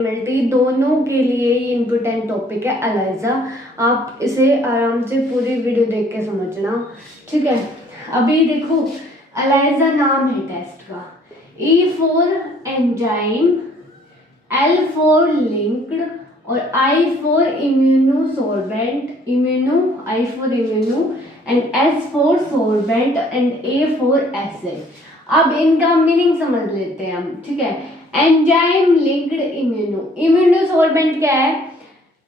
मिलती दोनों के लिए ही इम्पोर्टेंट टॉपिक है एलाइजा। आप इसे आराम से पूरी वीडियो देख के समझना, ठीक है। अभी देखो, एलाइजा नाम है टेस्ट का। E for enzyme, L for linked और I for immunosorbent, I for immuno and S for sorbent and A for acid. अब इनका मीनिंग समझ लेते हैं हम, ठीक है। एंजाइम लिंक्ड इम्यूनो, इम्यूनोसॉर्बेंट क्या है?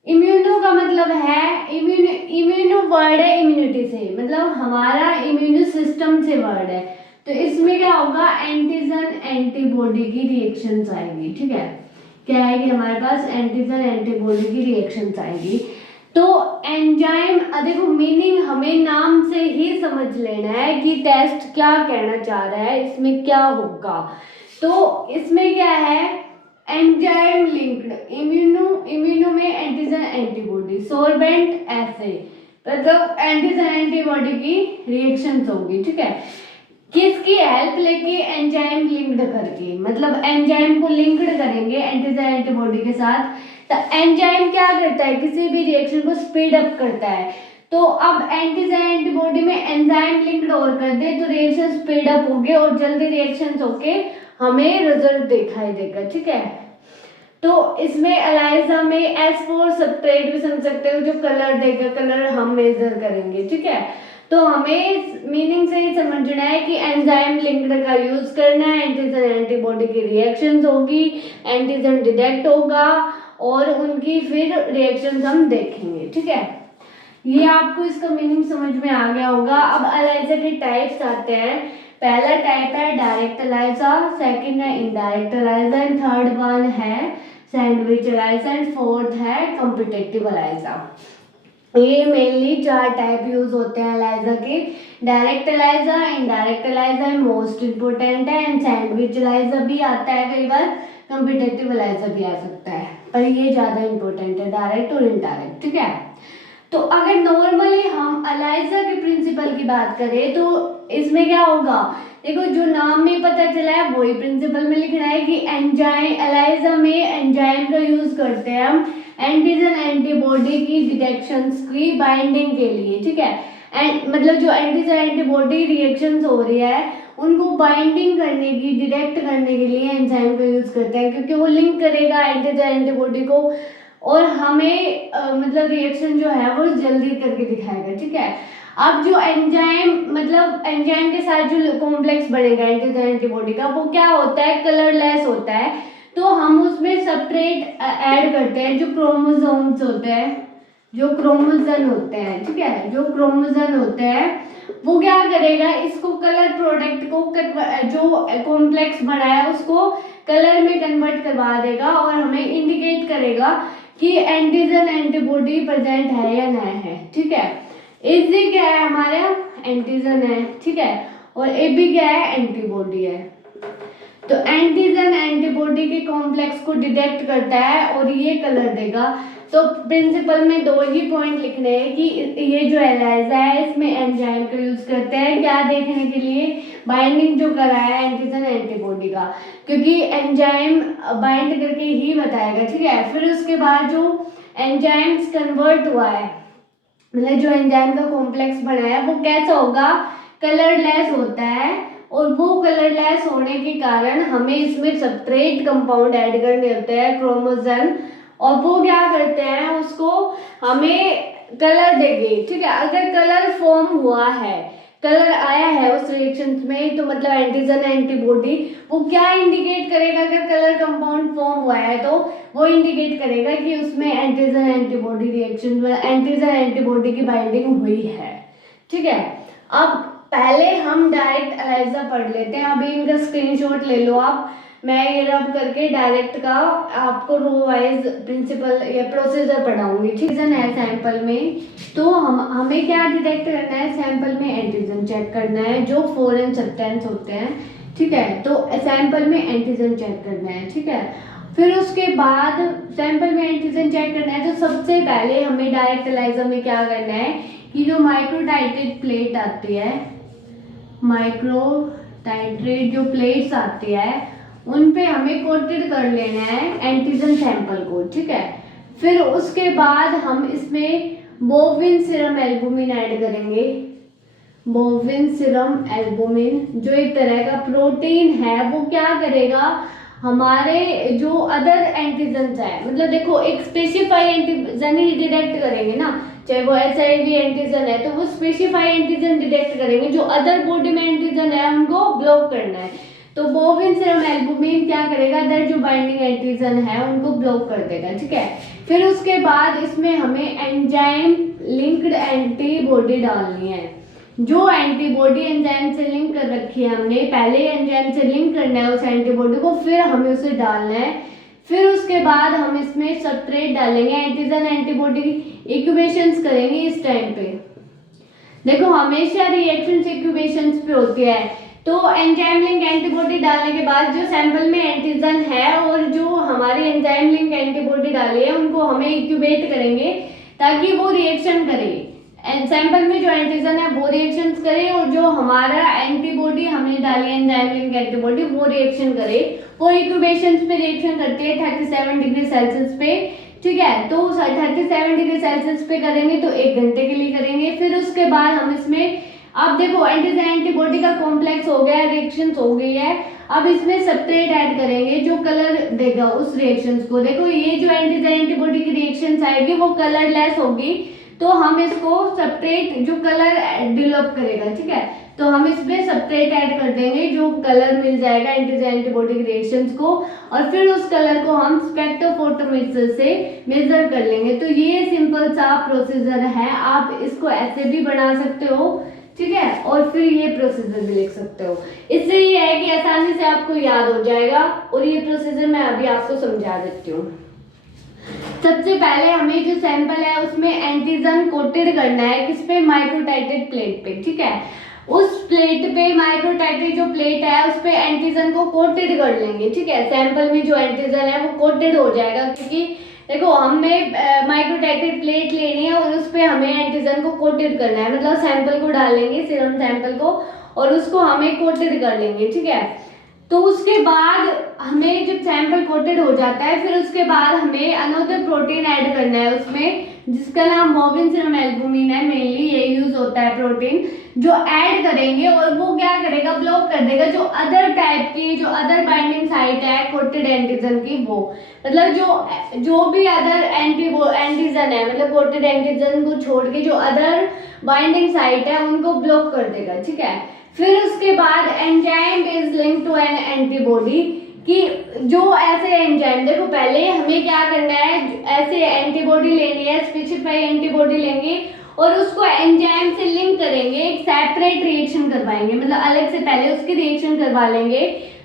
इम्यूनो का मतलब है इम्यूनो वर्ड है इम्यूनिटी से, मतलब हमारा इम्यूनो सिस्टम से वर्ड है। तो इसमें क्या होगा? एंटीजन एंटीबॉडी की रिएक्शंस आएंगी, ठीक है। क्या आएगी हमारे पास? एंटीजन एंटीबॉडी की रिएक्शंस आएंगी। तो एंजाइम, देखो मीनिंग हमें नाम से ही समझ लेना है कि टेस्ट क्या कहना चाह रहा है, इसमें क्या होगा। तो इसमें क्या है? एंजाइम लिंक्ड इम्यूनो में एंटीजन एंटीबॉडी, सॉर्बेंट ऐसे, मतलब एंटीजन एंटीबॉडी की रिएक्शंस होगी, ठीक है। किसकी हेल्प लेके? एंजाइम लिंक्ड करके, मतलब एंजाइम को लिंक्ड करेंगे एंटीजन एंटीबॉडी के साथ। तो एंजाइम क्या करता है? किसी भी रिएक्शन को स्पीड अप करता है। तो अब एंटीजन एंटीबॉडी में एंजाइम लिंक्ड और कर दे तो रिएक्शन स्पीड अप होगी और जल्दी रिएक्शंस होके हमें रिजल्ट दिखाई देगा, ठीक है। तो इसमें एलाइजा में S4 सब्सट्रेट भी समझ सकते हो, जो कलर देगा, कलर हम मेजर करेंगे, ठीक है। तो हमें मीनिंग से ही समझना है कि एंजाइम लिंक्ड का यूज करना है, एंटीजन एंटीबॉडी की रिएक्शंस होगी, एंटीजन डिटेक्ट होगा और उनकी फिर रिएक्शंस हम देखेंगे, ठीक है। ये आपको इसका मीनिंग समझ में आ गया होगा। अब एलाइजा के टाइप्स आते हैं। पहला टाइप है डायरेक्ट एलाइजा, सेकंड है indirect ELISA and third one है सैंडविच एलाइजा एंड फोर्थ है कॉम्पिटिटिव एलाइजा। ये मेनली 4 टाइप यूज होते हैं एलाइजा के। Direct ELISA, indirect ELISA most important है एंड सैंडविच एलाइजा भी आता है कई बार, कॉम्पिटिटिव एलाइजा भी आ सकता है, पर ये ज्यादा इंपॉर्टेंट है डायरेक्ट और इनडायरेक्ट, ठीक है। तो अगर नॉर्मली हम एलाइजा के प्रिंसिपल की बात करें तो इसमें क्या होगा? देखो, जो नाम में पता चला है वही प्रिंसिपल में लिखना है कि एंजाइम, एलाइजा में एंजाइम का यूज करते हैं हम एंटीजन एंटीबॉडी की डिटेक्शंस की बाइंडिंग के लिए, ठीक है। एंड मतलब जो एंटीजन एंटीबॉडी रिएक्शंस हो रही है उनको बाइंडिंग करने की, डिटेक्ट करने के लिए एंजाइम का यूज करते हैं, क्योंकि वो लिंक करेगा एंटीजन एंटीबॉडी को और हमें मतलब रिएक्शन जो है वो जल्दी करके दिखाएगा, ठीक है। अब जो एंजाइम, मतलब एंजाइम के साथ जो कॉम्प्लेक्स बनेगा एंटीजन एंटीबॉडी का, वो क्या होता है? कलरलेस होता है। तो हम उसमें सब्सट्रेट ऐड करते हैं जो क्रोमोसोम्स होते हैं, जो क्रोमोजन होते हैं, ठीक है। जो क्रोमोजन होते हैं वो क्या करेगा? इसको कलर प्रोडक्ट को जो कॉम्प्लेक्स बना है उसको कलर में कन्वर्ट करवा देगा और हमें इंडिकेट करेगा कि एंटीजन एंटीबॉडी प्रेजेंट है या नहीं है, ठीक है। एजी क्या है? हमारा एंटीजन है, ठीक है, और ए बी क्या है? एंटीबॉडी है। तो एंटीजन एंटीबॉडी के कॉम्प्लेक्स को डिटेक्ट करता है और ये कलर देगा। तो प्रिंसिपल में 2 ही पॉइंट लिखने हैं कि ये जो एलाइजा है इसमें एंजाइम का यूज करते हैं, क्या देखने के लिए? बाइंडिंग जो कराया है एंटीजन एंटीबॉडी का, क्योंकि एंजाइम बाइंड करके ही बताएगा, ठीक है। फिर उसके बाद जो एंजाइम्स कन्वर्ट हुआ है, मतलब जो एंजाइम का कॉम्प्लेक्स बना है वो कैसा होगा? कलरलेस होता है और वो कलरलेस होने के कारण हमें इसमें सब्सट्रेट कंपाउंड ऐड करने होते हैं, क्रोमोजन, और वो क्या करते हैं? उसको हमें कलर देंगे, ठीक है। अगर कलर फॉर्म हुआ है, कलर आया है उस रिएक्शन में, तो मतलब एंटीजन एंटीबॉडी वो क्या इंडिकेट करेगा? अगर कलर कंपाउंड फॉर्म हुआ है तो वो इंडिकेट करेगा कि उसमें एंटीजन एंटीबॉडी रिएक्शन में एंटीजन एंटीबॉडी की बाइंडिंग हुई है, ठीक है। अब पहले हम डायरेक्ट एलाइजा पढ़ लेते हैं। अभी इनका स्क्रीनशॉट ले लो आप, मैं ये रब करके डायरेक्ट का आपको रो वाइज प्रिंसिपल या प्रोसीजर पढ़ाऊंगी, ठीक है। सैंपल में तो हमें क्या डिटेक्ट करना है? सैंपल में एंटीजन चेक करना है जो फॉरेन सब्सटेंस होते हैं, ठीक है। तो सैंपल में एंटीजन चेक करना है, ठीक है। फिर उसके बाद सैंपल में एंटीजन चेक करना है तो सबसे पहले हमें डायरेक्ट एलाइजा में क्या करना है कि जो माइक्रोटाइटेड प्लेट आती है, माइक्रोटाइट्रेट जो प्लेट्स आती है उन पे हमें कोटेड कर लेना है एंटीजन सैंपल को, ठीक है। फिर उसके बाद हम इसमें बोविन सीरम एल्बुमिन ऐड करेंगे। बोविन सीरम एल्बुमिन जो एक तरह का प्रोटीन है, वो क्या करेगा, हमारे जो अदर एंटीजन है, मतलब देखो एक स्पेसिफाई एंटीजन ही डिटेक्ट करेंगे ना, चाहे वो HIV एंटीजन है तो वो स्पेसिफाई एंटीजन डिटेक्ट करेंगे, जो अदर बॉडी में एंटीजन है उनको ब्लॉक करना है। तो बोविन सीरम एल्बुमिन क्या करेगा, अदर जो बाइंडिंग एंटीजन है उनको ब्लॉक कर देगा, ठीक है। फिर उसके बाद इसमें हमें एंजाइम लिंक्ड एंटीबॉडी डालनी है। जो एंटीबॉडी एंजाइम से लिंक कर रखी है हमने, पहले एंजाइम से लिंक करना है उस एंटीबॉडी को, फिर हमें उसे डालना है। फिर उसके बाद हम इसमें सब्सट्रेट डालेंगे, एंटीजन एंटीबॉडी इक्वेशंस करेंगे। इस टाइम पे देखो हमेशा रिएक्शंस इक्वेशंस पे होती है, तो एंजाइम लिंक एंटीबॉडी डालने के बाद जो सैंपल में एंटीजन है और जो हमारी एंजाइम लिंक एंटीबॉडी डाली है उनको हमें इक्यूबेट करेंगे ताकि वो रिएक्शन करे। सैंपल में जो एंटीजन है वो रिएक्शंस करे और जो हमारा एंटीबॉडी हमने डाली है एंजाइम लिंक एंटीबॉडी वो रिएक्शन करे। वो इंक्यूबेशंस पे रिएक्शन करती है 37 डिग्री सेल्सियस पे, ठीक है। तो 37 डिग्री सेल्सियस पे करेंगे तो 1 घंटे के लिए करेंगे। फिर उसके बाद हम इसमें, अब देखो एंटीजन एंटीबॉडी का कॉम्प्लेक्स हो गया, रिएक्शंस हो गई है, अब इसमें सब्सट्रेट ऐड करेंगे जो कलर देगा उस रिएक्शंस को। देखो ये जो एंटीजन एंटीबॉडी की रिएक्शंस आएगी वो कलरलेस होगी, तो हम इसको सब्सट्रेट जो कलर डेवलप करेगा, ठीक है, तो हम इसमें सब्सट्रेट ऐड कर देंगे जो कलर मिल जाएगा एंटीजन एंटीबॉडी के रिएक्शंस को, और फिर उस कलर को हम स्पेक्ट्रोफोटोमीटर से मेजर कर लेंगे। तो ये सिंपल सा प्रोसीजर है, आप इसको ऐसे भी बना सकते हो, ठीक है, और फिर ये प्रोसीजर भी लिख सकते हो। इससे ये है कि आसानी से आपको याद हो जाएगा, और ये प्रोसीजर मैं अभी आपको समझा देती हूँ। सबसे पहले हमें जो सैंपल है उसमें एंटीजन कोटेड करना है, किस पे, माइक्रोटाइटेड प्लेट पे, ठीक है। उस प्लेट पे, माइक्रोटाइटेड जो प्लेट है उस पे एंटीजन को कोटेड कर लेंगे, ठीक है। सैंपल में जो एंटीजन है वो कोटेड हो जाएगा, क्योंकि देखो हमें माइक्रोटाइटेड प्लेट लेनी है और उस पे हमें एंटीजन को कोटेड करना है, मतलब सैंपल को डालेंगे, सीरम सैंपल को, और उसको हमें कोटेड कर लेंगे, ठीक है। तो उसके बाद हमें जब सैंपल कोटेड हो जाता है, फिर उसके बाद हमें अनदर प्रोटीन ऐड करना है उसमें, जिसका नाम बोविन सीरम एल्बुमिन है, मेनली ये यूज होता है प्रोटीन, जो ऐड करेंगे और वो क्या करेगा, ब्लॉक कर देगा जो अदर टाइप की, जो अदर बाइंडिंग साइट है कोटेड एंटीजन की, वो मतलब जो भी अदर एंटीजन है, मतलब कोटेड एंटीजन को छोड़ के जो अदर बाइंडिंग साइट है उनको ब्लॉक कर देगा, ठीक है। फिर उसके बाद enzyme is link to an antibody, कि जो ऐसे एंजाइम, देखो पहले हमें क्या करना है, ऐसे एंटीबॉडी लेनी है, स्पेसिफाई एंटीबॉडी लेंगे और उसको एंजाइम से लिंक करेंगे, एक सेपरेट रिएक्शन करवाएंगे, मतलब अलग से पहले उसकी रिएक्शन करवा लेंगे।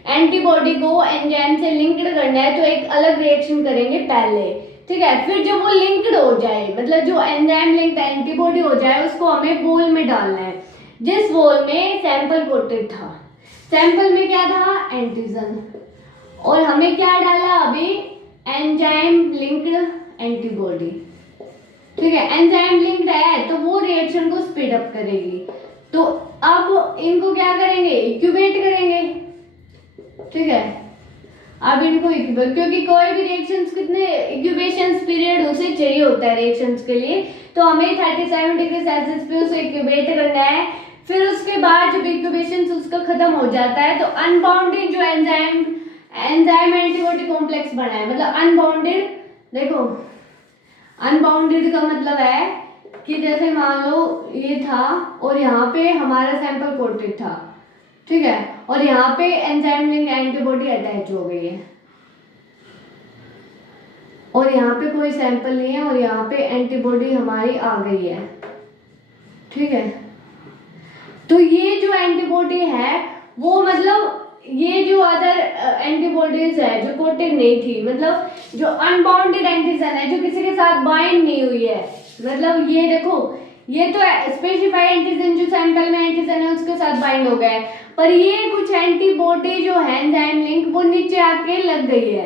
एंटीबॉडी को एंजाइम से लिंक्ड करना है तो एक अलग रिएक्शन करेंगे पहले, ठीक है। फिर जब वो लिंक्ड हो जाए, मतलब जो एंजाइम लिंक्ड एंटीबॉडी हो जाए, उसको हमें बोल में डालना है, जिस बोल में सैंपल कोटेड था। सैंपल में क्या था, एंटीजन, और हमें क्या डाला अभी, एंजाइम लिंक्ड एंटीबॉडी, ठीक है। एंजाइम लिंक्ड है तो वो रिएक्शन को स्पीड अप करेगी, तो अब इनको क्या करेंगे, इंक्यूबेट करेंगे, ठीक है। अब इनको इंक्यूबेट, क्योंकि कोई भी रिएक्शंस कितने इंक्यूबेशन पीरियड उसे चाहिए होता है रिएक्शंस के लिए, तो हमें 37 डिग्री सेल्सियस पे उसे इंक्यूबेट करना है। फिर उसके बाद जब इंक्यूबेशन उसका खत्म हो जाता है तो अनबाउंडेड जो एंजाइम एंटीबॉडी कॉम्प्लेक्स बना है, मतलब अनबाउंडेड, देखो अनबाउंडेड का मतलब है कि जैसे मान लो ये था और यहाँ पे हमारा सैंपल कोटेड था, ठीक है, और यहाँ पे एंजाइम लिंक एंटीबॉडी अटैच हो गई है, और यहाँ पे कोई सैंपल नहीं है, और यहाँ पे एंटीबॉडी हमारी आ गई है, ठीक है। तो ये जो एंटीबॉडी है वो, मतलब ये जो अदर एंटीबॉडीज है जो कोटेड नहीं थी, मतलब जो अनबाउंडेड एंटीजन है जो किसी के साथ बाइंड नहीं हुई है, मतलब ये देखो ये तो स्पेसिफाई एंटीजन जो सैंपल में एंटीजन है उसके साथ बाइंड हो गया है, पर ये कुछ एंटीबॉडी जो है एंजाइम लिंक वो नीचे आके लग गई है।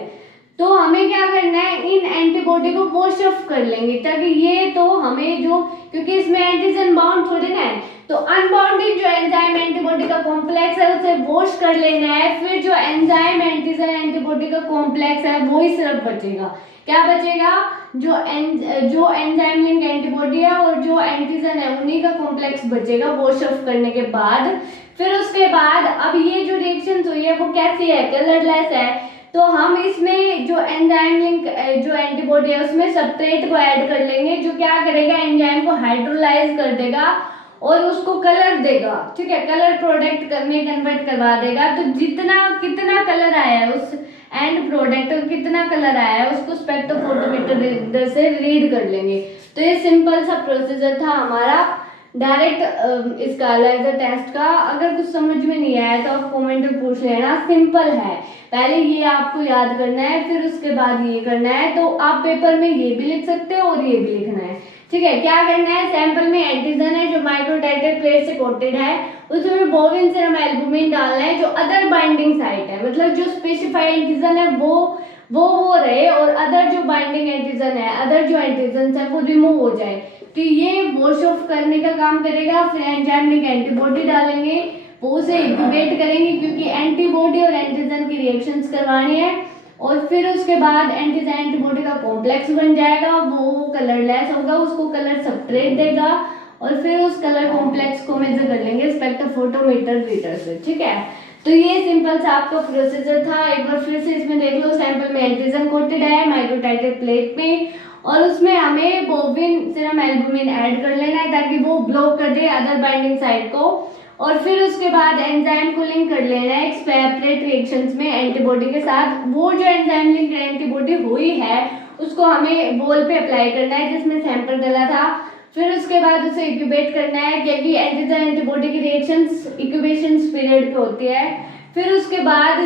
तो हमें क्या करना है, इन एंटीबॉडी को वॉश ऑफ कर लेंगे, ताकि ये तो हमें जो, क्योंकि इसमें एंटीजन बाउंड थोड़ी ना है, तो अनबाउंडेड जो एंजाइम एंटीबॉडी का कॉम्प्लेक्स है उसे वॉश कर लेना है, फिर जो एंजाइम एंटीजन एंटीबॉडी का कॉम्प्लेक्स है वो ही सिर्फ बचेगा। क्या बचेगा? जो एंजाइम लिंक एंटीबॉडी है और जो एंटीजन है उन्हीं का कॉम्प्लेक्स बचेगा वॉश ऑफ करने के बाद। फिर उसके बाद अब ये जो रिएक्शन हुई है वो कैसी है? कलरलेस है। तो हम इसमें जो एंजाइम लिंक जो एंटीबॉडी है उसमें सब्सट्रेट को ऐड कर लेंगे, जो क्या करेगा? एंजाइम को हाइड्रोलाइज कर देगा और उसको कलर देगा। ठीक है, कलर प्रोडक्ट में कन्वर्ट करवा देगा। तो जितना कितना कलर आया है उस एंड प्रोडक्ट और कितना कलर आया है उसको स्पेक्ट्रोफोटोमीटर से रीड कर लेंगे। तो ये सिंपल सा प्रोसीजर था हमारा डायरेक्ट इसका एलाइजर टेस्ट का। अगर कुछ समझ में नहीं आया तो आप कमेंट में पूछ लेना, सिंपल है। पहले ये आपको याद करना है, फिर उसके बाद ये करना है। तो आप पेपर में ये भी लिख सकते हो और ये भी लिखना है। ठीक है, क्या करना है? सैंपल में एंटीजन है जो माइक्रोटाइटर प्लेट से कोटेड है, उसमें बोविन सीरम एल्बुमिन डालना है जो अदर बाइंडिंग साइट है, मतलब जो स्पेसिफाइड एंटीजन है वो रहे और अदर जो बाइंडिंग एंटीजन है, अदर जो एंटीजन है वो रिमूव हो जाए। तो ये वॉश ऑफ करने का काम करेगा। फिर एंजाइम लिंक एंटीबॉडी डालेंगे, वो उसे इंक्यूबेट करेंगे क्योंकि एंटीबॉडी और एंटीजन की रिएक्शंस करवानी है। और फिर उसके बाद एंटीजन एंटीबॉडी का कॉम्प्लेक्स बन जाएगा, वो कलरलेस होगा, उसको कलर सब्सट्रेट देगा और फिर उस कलर कॉम्प्लेक्स को मेजर कर लेंगे स्पेक्ट्रोफोटोमीटर रीडर से। ठीक है, तो ये सिंपल सा आपका प्रोसीजर था। एक बार फिर से इसमें देख लो, सैंपल में एंटीजन कोटेड है माइक्रोटाइटर प्लेट में और उसमें हमें बोविन सीरम एल्बुमिन ऐड कर लेना है ताकि वो ब्लॉक कर दे अदर बाइंडिंग साइट को। और फिर उसके बाद एंजाइम को लिंक कर लेना है सेपरेट रिएक्शंस में एंटीबॉडी के साथ। वो जो एंजाइम लिंक एंटीबॉडी हुई है उसको हमें वॉल पे अप्लाई करना है जिसमें सैंपल डाला था। फिर उसके बाद उसे इंक्यूबेट करना है क्योंकि एंटीजन एंटीबॉडी की रिएक्शंस इंक्यूबेशन पीरियड पे होती है। फिर उसके बाद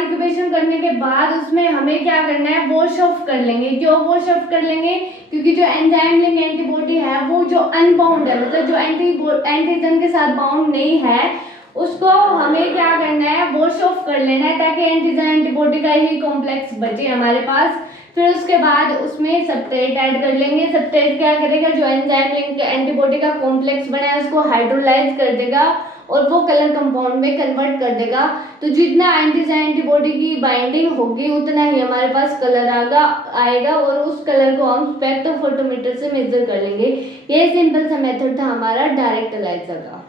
इंक्यूबेशन करने के बाद उसमें हमें क्या करना है? वॉश ऑफ कर लेंगे। क्यों वॉश ऑफ कर लेंगे? क्योंकि जो एंजाइम लिंक एंटीबॉडी है वो जो अनबाउंड है, मतलब जो एंटीजन के साथ बाउंड नहीं है, उसको हमें क्या करना है? वॉश ऑफ कर लेना है ताकि एंटीजन एंटीबॉडी का ही कॉम्प्लेक्स बचे हमारे पास। फिर उसके बाद उसमें सब्सट्रेट ऐड कर लेंगे। सब्सट्रेट क्या करेगा? जो एंजाइम लिंक एंटीबॉडी का कॉम्प्लेक्स बना है उसको हाइड्रोलाइज कर देगा और वो कलर कंपाउंड में कन्वर्ट कर देगा। तो जितना एंटीजन एंटीबॉडी की बाइंडिंग होगी उतना ही हमारे पास कलर आएगा और उस कलर को हम स्पेक्ट्रोफोटोमीटर से मेजर कर लेंगे। ये सिंपल सा मेथड था हमारा डायरेक्ट एलाइजर का।